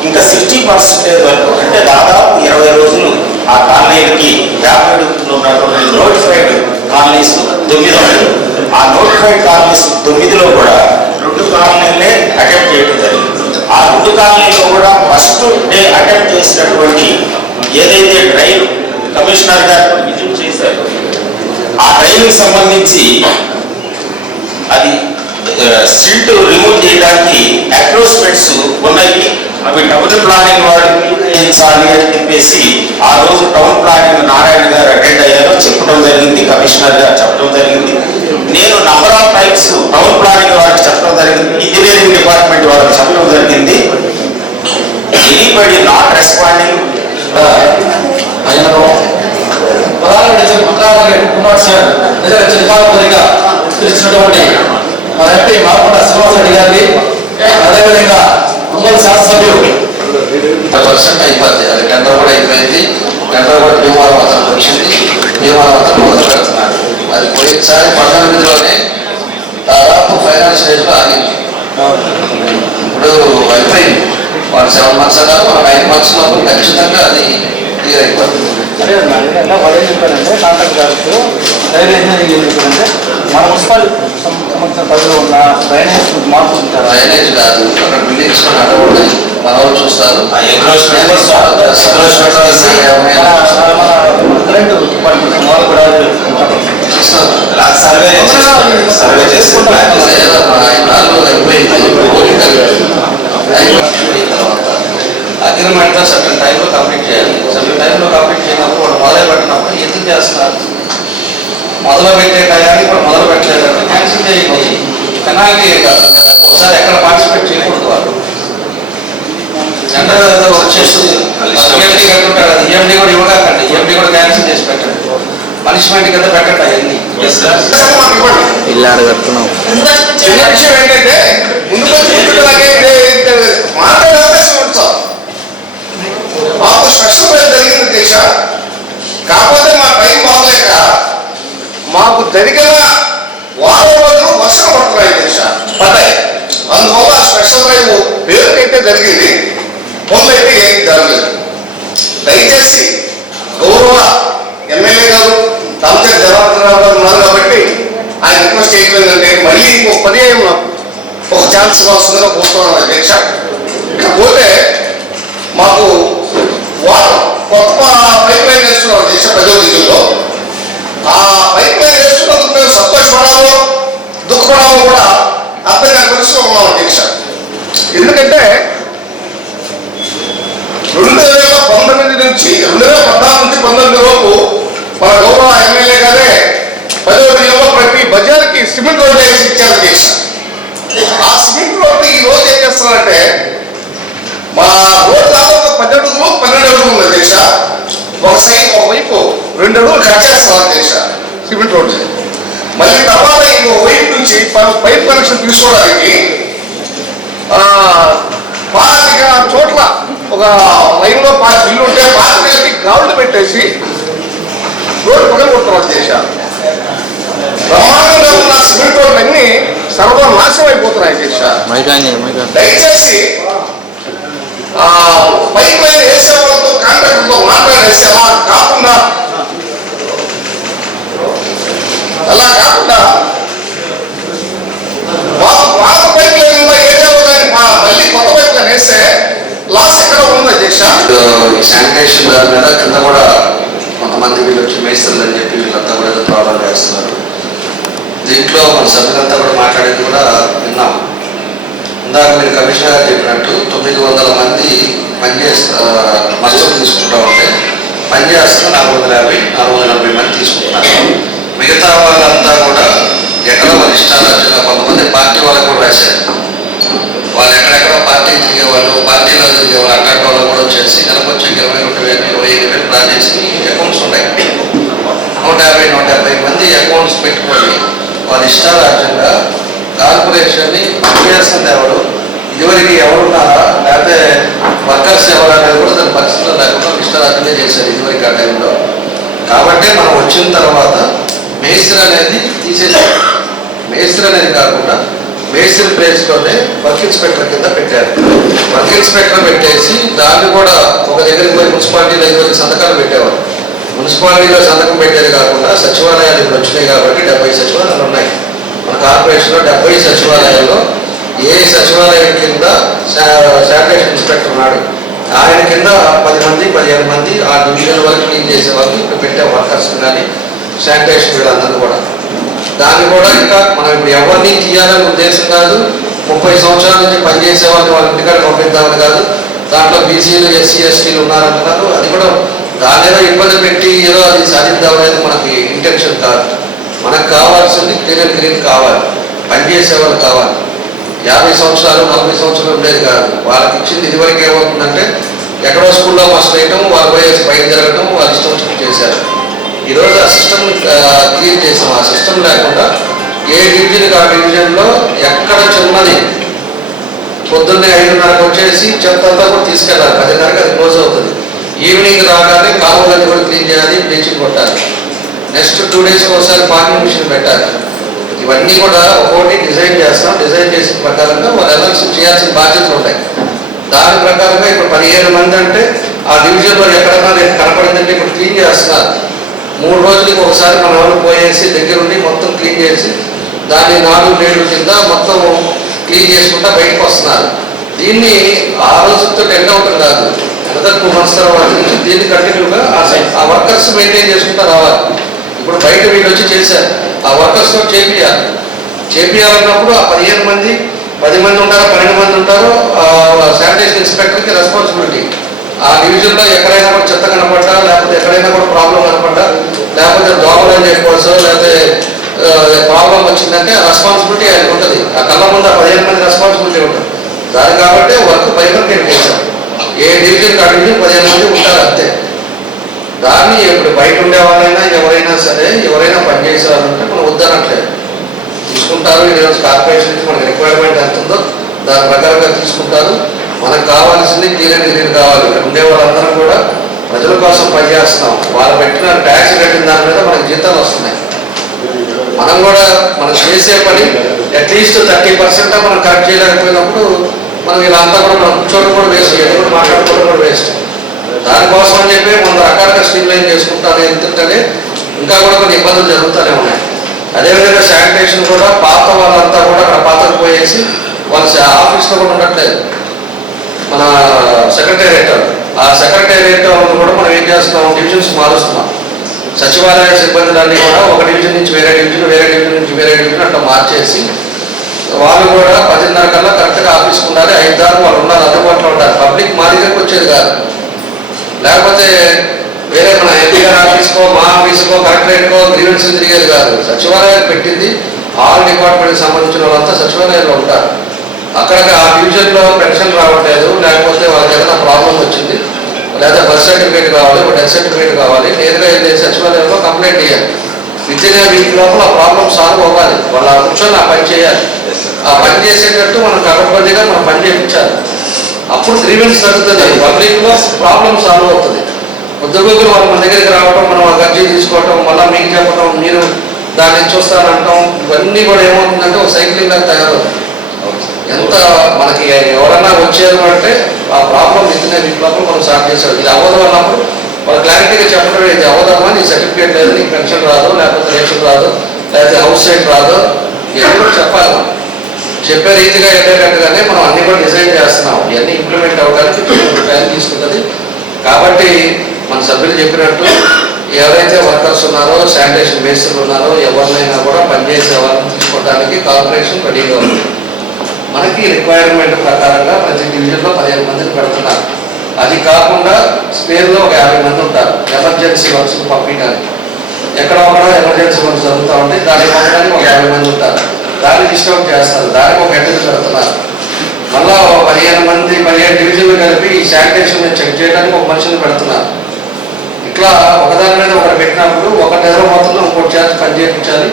ఇంకా 60% వరకు అంటే దాదాపు 20 రోజులు ఆ కాలనీలకి వ్యాపారులు ఉన్నటువంటి నోటిఫైడ్ కాలనీస్ 9 ఉన్నాయి. ఆ నోటిఫైడ్ కాలనీస్ 9లో కూడా 2 కాలనీలనే అటెంప్ట్ చేయడం జరిగింది. ఆ 2 కాలనీలో కూడా ఫస్ట్ డే అటెంప్ట్ చేసినటువంటి ఏదైతే డ్రైవ్ కమిషనర్ గారు విజిట్ చేశారు, ఆ డ్రైవ్కి సంబంధించి అది సిల్ట్ రిమూవ్ చేయడానికి అక్రోచ్మెంట్స్ ఉన్నాయి. అవి టౌన్ ప్లానింగ్ వాళ్ళు చేయించాలి అని చెప్పేసి ఆ రోజు టౌన్ ప్లానింగ్ నారాయణ గారు అటెండ్ అయ్యారో చెప్పడం జరిగింది, కమిషనర్ గారు చెప్పడం జరిగింది. నేను number of times town planning వాళ్ళకి చెప్పడం జరిగింది, ఇంజనీరింగ్ డిపార్ట్మెంట్ వాళ్ళకి చెప్పడం జరిగింది. Anybody not responding Kumar sir నిజంగా చిరకాలంగా తెలిసినటువంటి మన ఎంపీ మాపూట శ్రీనివాసరెడ్డి గారిని, అదేవిధంగా ఉమ్మడి శాసనసభ్యులు 100% అయిపోద్ది. అది టెండర్ కూడా అయిపోయింది. టెండర్ కూడా భీమవరం అతను వచ్చింది. భీమవరం అతను మొదలు పెడుతున్నారు. అది పోయినసారి 18లోనే దాదాపు ఫైనల్ స్టేజ్లో ఆగింది. ఇప్పుడు అయిపోయింది. వాళ్ళు 7 months అన్నారు, మన 9 months లోపు ఖచ్చితంగా అది క్లియర్ అయిపోతుంది. అదే వాళ్ళు ఏం చెప్పారంటే కాంట్రాక్ట్ గారికి డ్రైనేజ్ ఏం చెప్పారంటే మన మున్సిపల్ సంవత్సరం పరిధిలో ఉన్న డ్రైనేజ్ మార్పు ఉంటారు. డ్రైనేజ్ కాదు, అక్కడ బిల్డింగ్స్ కూడా మన వాళ్ళు చూస్తారు. కరెంటు డిపార్ట్మెంట్ వాళ్ళు కూడా అగ్రిమెంట్ సర్టన్ టైంలో కంప్లీట్ చేయాలి. సర్టన్ టైంలో కంప్లీట్ చేయనప్పుడు వాళ్ళు మొదలు పెట్టినప్పుడు ఎందుకు చేస్తున్నారు? మొదలు పెట్టే టయానికి కూడా మొదలు పెట్టలేదంటే క్యాన్సిల్ చేయండి. పెనాల్టీ ఒకసారి ఎక్కడ పార్టిసిపేట్ చేయకూడదు. వాళ్ళు జనరల్ వచ్చేసి ఈఎండి కట్టుంటాడు, అది ఈఎండి కూడా ఇవ్వకండి, ఈఎండి కూడా క్యాన్సిల్ చేసి పెట్టండి. పనిష్మెంట్ కింద పెట్టండి అవన్నీ. ఇల్లాడు కట్టున్నాం. చిన్న విషయం ఏంటంటే మాట్లాడే అవకాశం ఉంటుంది. మాకు స్పెషల్ ప్రైజ్ జరిగింది దేశ, కాకపోతే మా టైం బాగలేక మాకు జరిగిన వారం రోజులు వర్షం పడుతున్నాయి దేశ పడ్డాయి. అందువల్ల స్పెషల్ డ్రైవ్ పేరుకైతే జరిగింది, పనులైతే ఏం జరగలేదు. దయచేసి గౌరవ ఎమ్మెల్యే గారు తమచేత జనార్దన్ రావు గారు ఉన్నారు కాబట్టి ఆయన రిక్వెస్ట్ చేయలేదంటే మళ్ళీ ఇంకో పర్యాయం ఒక ఛాన్స్ వస్తుందిగా కోరుతున్నాను అధ్యక్ష. ఇకపోతే మాకు కొత్త పైప్ లైన్ వేస్తున్నాం అధ్యక్ష 10వ దిగుల్లో. ఆ పైప్ లైన్ వేస్తున్నందుకు మేము సంతోషపడాలో దుఃఖపడాలో కూడా అర్థం కాని పరిస్థితిలో ఉన్నాం అధ్యక్ష. ఎందుకంటే 2019 నుంచి 2014 నుంచి 19 వరకు మన గౌరవ ఎమ్మెల్యే గారే 10వ దిగుల్లో ప్రతి బజార్కి సిమెంట్ రోడ్డు వేసి ఇచ్చారు అధ్యక్ష. ఆ సిమెంట్ రోడ్డు ఈ రోజు ఏం చేస్తున్నారంటే మా రోడ్డు దాదాపు 10 అడుగులు 12 అడుగులు ఉంది అధ్యక్ష. ఒకవైపు 2 అడుగులు కట్ చేస్తున్నారు అధ్యక్ష సిమెంట్ రోడ్డు. మళ్ళీ తర్వాత ఇంకో వైపు నుంచి పైప్ కనెక్షన్ తీసుకోవడానికి 25 చోట్ల ఒక లైన్లో 5 ఇల్లు ఉంటే 25 గ్రౌండ్ పెట్టేసి రోడ్డు పక్కన కొడుతున్నారు అధ్యక్ష. బ్రహ్మాండంగా ఉన్న సిమెంట్ రోడ్లన్నీ సర్వనాశనం అయిపోతున్నాయి అధ్యక్ష. దయచేసి పైప్ లైన్ వేసే వాళ్ళతో కాంట్రాక్టర్తో మాట్లాడేసి అలా కాకుండా మాకు పాత పైప్ లైన్ ఏరియాలో కానీ మళ్ళీ కొత్త పైప్ లైన్ వేస్తే లాస్ ఎక్కడ ఉంది అధ్యక్ష. శానిటేషన్ మీద కింద కూడా కొంతమంది వీళ్ళు వచ్చి మేస్తుంది అని చెప్పి వీళ్ళంతా కూడా ఏదో ప్రాబ్లం చేస్తున్నారు. దీంట్లో మన సభ్యులంతా కూడా మాట్లాడేది కూడా విన్నాం. ఇందాక మీరు కమిషనర్ గారు చెప్పినట్టు 900 మంది మద్దతు తీసుకుంటా ఉంటే పనిచేస్తున్న 450-440 మంది తీసుకుంటున్నారు. మిగతా వాళ్ళంతా కూడా ఎక్కడ వాళ్ళ ఇష్టాలు కొంతమంది పార్టీ వాళ్ళకు కూడా రాశారు. వాళ్ళు ఎక్కడెక్కడ పార్టీ తిరిగేవాళ్ళు, పార్టీలో తిరిగేవాళ్ళు అట్లాంటి వాళ్ళు కూడా వచ్చేసి నెలకు వచ్చే 21,000-25,000 డ్రా చేసి అకౌంట్స్ ఉన్నాయి. 150-170 మంది అకౌంట్స్ పెట్టుకొని వాళ్ళ ఇష్టారాజ్యంగా కార్పొరేషన్ని పనిచేస్తుంది ఎవరు, ఇదివరకు ఎవరున్నారా లేకపోతే వర్కర్స్ ఎవరు అనేది కూడా దాని పరిస్థితుల్లో లేకుండా ఇష్టారాజ్యంగా చేశారు ఇదివరకు ఆ టైంలో. కాబట్టి మనం వచ్చిన తర్వాత మేస్త్రి అనేది తీసేసారు. మేస్త్రి అనేది కాకుండా మేస్త్రి ప్లేస్లోనే వర్క్ ఇన్స్పెక్టర్ కింద పెట్టారు. వర్క్ ఇన్స్పెక్టర్ పెట్టేసి దాన్ని కూడా ఒక దగ్గరికి పోయి మున్సిపాలిటీలో ఇదివరకు సంతకాలు పెట్టేవారు. మున్సిపాలిటీలో సంతకం పెట్టేది కాకుండా సచివాలయాలు ఇప్పుడు వచ్చినాయి కాబట్టి 70 సచివాలయాలు ఉన్నాయి. మన కార్పొరేషన్లో 70 సచివాలయాల్లో ఏ సచివాలయం కింద శానిటేషన్ ఇన్స్పెక్టర్ ఉన్నాడు, ఆయన కింద 10 మంది 15 మంది ఆ డివిజన్ వరకు క్లీన్ చేసే వాళ్ళు ఇప్పుడు పెట్టే వర్కర్స్ కానీ శానిటేషన్ వీళ్ళందరూ కూడా. దాన్ని కూడా ఇంకా మనం ఇప్పుడు ఎవరిని తీయాలనే ఉద్దేశం కాదు. 30 సంవత్సరాల నుంచి పనిచేసే వాళ్ళని వాళ్ళ ఇంటికాడ పంపిద్దామని కాదు. దాంట్లో బీసీలు ఎస్సీ ఎస్టీలు ఉన్నారంటున్నారు. అది కూడా దాని ఏదో ఇబ్బంది పెట్టి ఏదో అది సాధిద్దామనేది మనకి ఇంటెన్షన్ కాదు. మనకు కావాల్సింది క్లీన్ అండ్ గ్రీన్ కావాలి, పనిచేసే వాళ్ళు కావాలి. 50 సంవత్సరాలు 40 సంవత్సరాలు ఉండేది కాదు. వాళ్ళకి ఇచ్చింది ఇదివరకు ఏమవుతుందంటే ఎక్కడో స్కూల్లో ఫస్ట్ వేయటం, వాళ్ళు పోయేసి బయట జరగటం, వాళ్ళు ఇష్టం వచ్చినట్టు చేశారు. ఈరోజు ఆ సిస్టమ్ క్లియర్ చేసాం. ఆ సిస్టమ్ లేకుండా ఏ డివిజన్కి ఆ డివిజన్లో ఎక్కడ చిన్నది పొద్దున్నే 5:30కి వచ్చేసి చెత్త అంతా కూడా తీసుకెళ్ళాలి. 10:30కి అది క్లోజ్ అవుతుంది. ఈవినింగ్ రాగానే కాలువలన్నీ కూడా క్లీన్ చేయాలి, బ్లీచింగ్ కొట్టాలి. నెక్స్ట్ 2 డేస్కి ఒకసారి పార్కింగ్ మిషన్ పెట్టాలి. ఇవన్నీ కూడా ఒక్కొక్కటి డిజైన్ చేస్తాం. డిజైన్ చేసిన ప్రకారంగా వాళ్ళు ఎలక్షన్ చేయాల్సిన బాధ్యతలు ఉంటాయి. దాని ప్రకారంగా ఇప్పుడు 17 మంది అంటే ఆ డివిజన్లో ఎక్కడన్నా రేపు కనపడిందంటే ఇప్పుడు క్లీన్ చేస్తున్నారు. 3 రోజులకి ఒకసారి మన వాళ్ళు పోయేసి దగ్గరుండి మొత్తం క్లీన్ చేసి దాన్ని 4 నేళ్ల కింద మొత్తం క్లీన్ చేసుకుంటా బయటకు వస్తున్నారు. దీన్ని ఆ రోజుతో ఎండ్ అవుతుంది కాదు, ఎంత 2 months తర్వాత నుంచి దీన్ని కంటిన్యూగా ఆ వర్కర్స్ మెయింటైన్ చేసుకుంటా రావాలి. ఇప్పుడు బయట వీళ్ళు వచ్చి చేశారు, ఆ వర్కర్స్తో చేపియాలన్నప్పుడు ఆ 15 మంది 10 మంది ఉంటారో 12 మంది ఉంటారో శానిటేషన్ ఇన్స్పెక్టర్కి రెస్పాన్సిబిలిటీ. ఆ డివిజన్లో ఎక్కడైనా కూడా చెత్త కనపడ్డా, లేకపోతే ఎక్కడైనా కూడా ప్రాబ్లం కనపడ్డా, లేకపోతే దోమలు అని చెప్పవచ్చు, లేకపోతే ప్రాబ్లం వచ్చిందంటే ఆ రెస్పాన్సిబిలిటీ ఆయనకు ఉంటుంది. ఆ కళ్ళ ముందు ఆ 15 మంది రెస్పాన్సిబిలిటీ ఉంటుంది. దాని కాబట్టి వర్క్ 10 మంది చేశాం. ఏ డివిజన్కి ఆ డివిజన్ 15 మంది ఉంటారు అంతే. దాన్ని ఇప్పుడు బయట ఉండే వాళ్ళైనా ఎవరైనా సరే ఎవరైనా పనిచేసేవాళ్ళంటే మనం వద్దనట్లేదు, తీసుకుంటారు. ఈరోజు కార్పొరేషన్ నుంచి మనకి రిక్వైర్మెంట్ ఎంత ఉందో దాని ప్రకారంగా తీసుకుంటారు. మనకు కావాల్సింది క్లీన్ అండ్ గ్రీన్ కావాలి. ఇక్కడ ఉండే వాళ్ళందరూ కూడా ప్రజల కోసం పనిచేస్తున్నాం. వాళ్ళు పెట్టిన ట్యాక్స్ కట్టిన దాని మీద మనకి జీతాలు వస్తున్నాయి. మనం కూడా మనం చేసే పని అట్లీస్ట్ 30% మనం కరెక్ట్ చేయలేకపోయినప్పుడు మనం వీళ్ళంతా కూడా మనం కూర్చోవడం కూడా వేస్ట్, ఎదురు మాట్లాడుకోవడం కూడా వేస్ట్. దానికోసం అని చెప్పి 100 రకాలుగా స్ట్రీమ్లైన్ చేసుకుంటాను. ఎందుకంటే ఇంకా కూడా కొన్ని ఇబ్బందులు జరుగుతూనే ఉన్నాయి. అదేవిధంగా శానిటేషన్ కూడా పాత వాళ్ళంతా కూడా అక్కడ పాతకు పోయేసి వాళ్ళ ఆఫీస్లో కూడా ఉండట్లేదు. మన సెక్రటేరియట్, ఆ సెక్రటేరియట్ కూడా మనం ఏం చేస్తున్నాం, డివిజన్స్ మారుస్తున్నాం. సచివాలయ సిబ్బందులన్నీ కూడా ఒక డివిజన్ నుంచి వేరే డివిజన్, వేరే డివిజన్ నుంచి వేరే డివిజన్ అట్లా మార్చేసి వాళ్ళు కూడా 10:30 కల్లా కరెక్ట్గా ఆఫీస్కి ఉండాలి. 5 దాకా వాళ్ళు ఉండాలి, అందుబాటులో ఉండాలి. పబ్లిక్ మా దగ్గరకు వచ్చేది కాదు. లేకపోతే వేరే మన ఎంపీ గారి ఆఫీస్కో మా ఆఫీస్కో కలెక్టరేట్కో గ్రీవెన్స్ తిరిగేది కాదు. సచివాలయాలు పెట్టింది ఆల్ డిపార్ట్మెంట్కి సంబంధించిన వాళ్ళంతా సచివాలయాల్లో ఉంటారు. అక్కడికి ఆ డివిజన్లో పెన్షన్ రావట్లేదు, లేకపోతే వాళ్ళకి ఏదైనా ప్రాబ్లం వచ్చింది, లేదా బర్త్ సర్టిఫికేట్ కావాలి, డెత్ సర్టిఫికేట్ కావాలి, నేరుగా వెళ్ళి సచివాలయంలో కంప్లైంట్ చేయాలి. వితిన్ ఏ వీక్ లోపల ఆ ప్రాబ్లం సాల్వ్ అవ్వాలి. వాళ్ళు ఆ కూర్చొని ఆ పని చేయాలి. ఆ పని చేసేటట్టు మనం కడపడిగా మనం పని చేయించాలి. అప్పుడు గ్రీవెన్స్ తగ్గుతుంది, పబ్లిక్లో ప్రాబ్లం సాల్వ్ అవుతుంది. ఉద్యోగులు వాళ్ళు మన దగ్గరికి రావడం, మనం ఆ గర్జీ తీసుకోవటం, మళ్ళీ మీకు చెప్పడం, మీరు దాన్ని చూస్తారంటాం, ఇవన్నీ కూడా ఏమవుతుందంటే ఒక సైక్లింగ్ లాగా తయారవుతుంది. ఎంత మనకి ఎవరన్నా వచ్చేది అంటే ఆ ప్రాబ్లం వితిన్ ఏ వీక్ లోపల మనం సాల్వ్ చేసేది. ఇది అవ్వదు అన్నప్పుడు వాళ్ళు క్లారిటీగా చెప్పడం, ఇది అవదమ్మా, నీ సర్టిఫికేట్ లేదు, నీకు పెన్షన్ రాదు, లేకపోతే రేషన్ రాదు, లేకపోతే హౌస్ సైట్ రాదు, ఎప్పుడు చెప్పాలి. మనం చెప్పే రీతిగా వెళ్ళేటట్టుగానే మనం అన్ని కూడా డిజైన్ చేస్తున్నాం. ఇవన్నీ ఇంప్లిమెంట్ అవ్వడానికి టైం తీసుకుంటుంది. కాబట్టి మన సభ్యులు చెప్పినట్టు ఎవరైతే వర్కర్స్ ఉన్నారో, శానిటేషన్ మేస్త్రులు ఉన్నారో, ఎవరినైనా కూడా పనిచేసే వాళ్ళని తీసుకోవడానికి కార్పొరేషన్ రెడీగా ఉంది. మనకి రిక్వైర్మెంట్ ప్రకారంగా ప్రతి డివిజన్లో 15 మందిని పెడుతున్నారు. అది కాకుండా స్పేర్లో ఒక 50 మంది ఉంటారు ఎమర్జెన్సీ వర్క్స్ పంపించడానికి. ఎక్కడ ఒకడో ఎమర్జెన్సీ వర్క్స్ జరుగుతూ ఉంటే దానికి పంపడానికి ఒక 50 మంది ఉంటారు. దాన్ని డిస్టర్బ్ చేస్తారు, దానికి ఒక హెడ్ పెడుతున్నారు. మళ్ళా 15 డివిజన్లు కలిపి ఈ శానిటేషన్ చెక్ చేయడానికి ఒక మనిషిని పెడుతున్నారు. ఇట్లా ఒకదాని మీద ఒకటి పెట్టినప్పుడు ఒక నిద్రపోతున్నా ఇంకోటి చేసి పని చేయించాలి.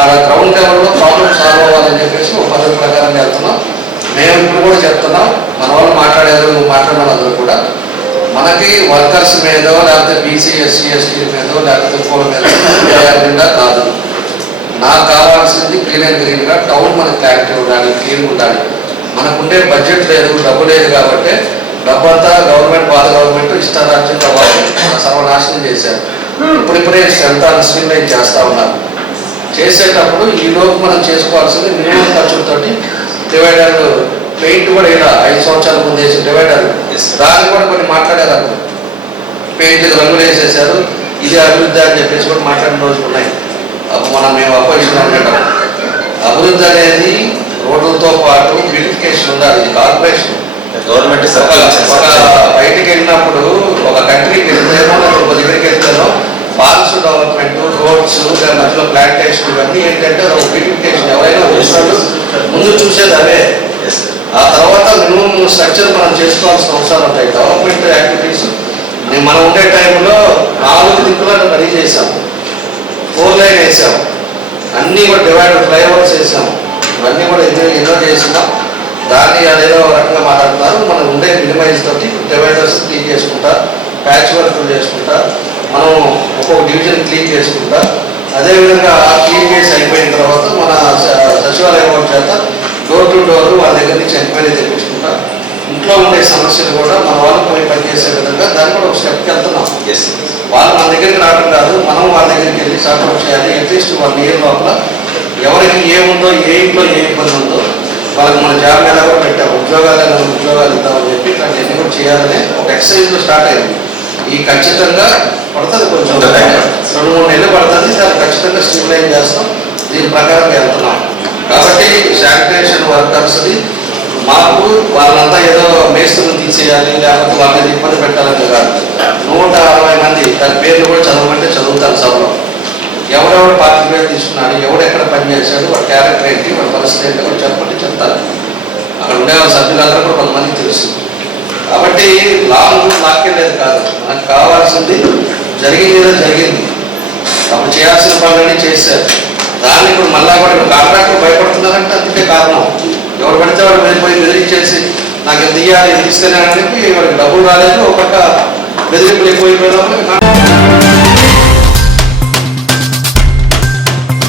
ఆ గ్రౌండ్ లెవెల్లో ప్రాబ్లమ్ సాల్వ్ అవ్వాలని చెప్పేసి ఒక పద్ధతి ప్రకారం వెళ్తున్నాం. మేము ఇప్పుడు కూడా చెప్తున్నాం, మన వాళ్ళు మాట్లాడిన వాళ్ళందరూ కూడా మనకి వర్కర్స్ మీదో లేకపోతే బీసీ ఎస్సీ ఎస్టీ మీదో లేకపోతే పూల మీద కాదు. నాకు కావాల్సింది క్లీన్ అండ్ గ్రీన్గా టౌన్ మనకి క్లారిటీ ఉండాలి, క్లీన్ ఉండాలి. మనకుండే బడ్జెట్ లేదు, డబ్బు లేదు కాబట్టి డబ్బంతా గవర్నమెంట్ పాత గవర్నమెంట్ ఇష్టారాజ్యంగా వాళ్ళు సర్వనాశనం చేశారు. ఇప్పుడిప్పుడే ఎంత స్ట్రీమ్లైన్ చేస్తూ ఉన్నారు. చేసేటప్పుడు ఈలోపు మనం చేసుకోవాల్సింది మినిమం ఖర్చులతోటి డివైడర్ పెయింట్ కూడా ఇలా 5 సంవత్సరాల ముందు వేసిన డివైడర్, దాన్ని కూడా కొన్ని మాట్లాడారు. అప్పుడు పెయింట్ రంగులు వేసేసారు, ఇది అభివృద్ధి అని చెప్పేసి కూడా మాట్లాడిన రోజులు ఉన్నాయి. అప్పుడు మేము అపోజిషన్ ఉండటం. అభివృద్ధి అనేది రోడ్లతో పాటు బ్యూటిఫికేషన్ ఉండాలి. ఇది కార్పొరేషన్ గవర్నమెంట్ బయటికి వెళ్ళినప్పుడు ఒక కంట్రీకి వెళ్తేనో లేకపోతే ఒక దగ్గరికి వెళ్తేనో పార్క్స్ డెవలప్మెంట్, రోడ్స్, మధ్యలో ప్లాంటేషన్, ఇవన్నీ ఏంటంటే ఒక బ్యూటిఫికేషన్. ఎవరైనా చూసినట్టు ముందు చూసేది అవే. ఆ తర్వాత మినిమం స్ట్రక్చర్ మనం చేసుకోవాల్సిన అవసరాలు ఉంటాయి. డెవలప్మెంట్ యాక్టివిటీస్ మనం ఉండే టైంలో 4 దిక్కులను రెడీ చేసాం, 4 లైన్ వేసాం, అన్నీ కూడా డివైడర్ ఫ్లైఓవర్స్ వేసాం. ఇవన్నీ కూడా ఎన్నో చేసినాం. దాన్ని అదేదో రకంగా మాట్లాడుతున్నారు. మనం ఉండే మినిమైజ్ తోటి డివైడర్స్ క్లీన్ చేసుకుంటా, ప్యాచ్ వర్క్లు చేసుకుంటా, మనం ఒక్కొక్క డివిజన్ క్లీన్ చేసుకుంటా, అదేవిధంగా క్లీన్ చేసి అయిపోయిన తర్వాత మన సచివాలయం చేత డోర్ టు డోర్ వాళ్ళ దగ్గర నుంచి ఎంక్వైరీ తెప్పించుకుంటా, ఇంట్లో ఉండే సమస్యలు కూడా మన వాళ్ళు పోయి పనిచేసే విధంగా దాన్ని కూడా ఒక స్టెప్కి వెళ్తున్నాం. వాళ్ళు మన దగ్గరికి రావడం కాదు, మనం వాళ్ళ దగ్గరికి వెళ్ళి సపోర్ట్ చేయాలి. అట్లీస్ట్ 1 ఇయర్ లోపల ఎవరికి ఏముందో, ఏ ఇంట్లో ఏ ఇబ్బంది ఉందో వాళ్ళకి మన జాబ్ మీద కూడా పెట్టాము. ఉద్యోగాలు ఇద్దామని చెప్పి ఇట్లాంటివన్నీ కూడా చేయాలని ఒక ఎక్సర్సైజ్లో స్టార్ట్ అయింది. ఈ ఖచ్చితంగా పడుతుంది, కొంచెం 2-3 నెలలు పడుతుంది. దాన్ని ఖచ్చితంగా స్ట్రీమ్లైన్ చేస్తాం. దీని ప్రకారం వెళ్తున్నాం. కాబట్టి శానిటేషన్ వర్కర్స్ని మాకు వాళ్ళంతా ఏదో మేస్తులు తీసేయాలి, లేకపోతే వాళ్ళని ఇబ్బంది పెట్టాలని కాదు. 160 మంది దాని పేర్లు కూడా చదవమంటే చదువుతారు సభలో. ఎవరెవరు పార్టిసిపేట్ తీసుకున్నాడు, ఎవడెక్కడ పనిచేశాడు, వాడి క్యారెక్టర్ ఏంటి, వాడి పరిస్థితి ఏంటి కూడా చెప్పండి చెప్తారు. అక్కడ ఉండే వాళ్ళ సభ్యులందరూ కూడా కొంతమంది తెలుసు. కాబట్టి లాక్కెళ్ళేది కాదు, మనకు కావాల్సింది జరిగింది. అప్పుడు చేయాల్సిన పనులన్నీ చేశారు. దాన్ని ఇప్పుడు మళ్ళా కూడా కాంట్రాక్టర్ భయపడుతున్నారంటే అందుకే కారణం. ఎవరు పడితే వాడు వెళ్ళిపోయి బెదిరించేసి నాకు ఎంత ఇవ్వాలి, ఎంత ఇస్తేనే అని చెప్పి వాడికి డబ్బులు రాలేదు, ఒక పక్క బెదిరింపులు ఎక్కువైపోయినా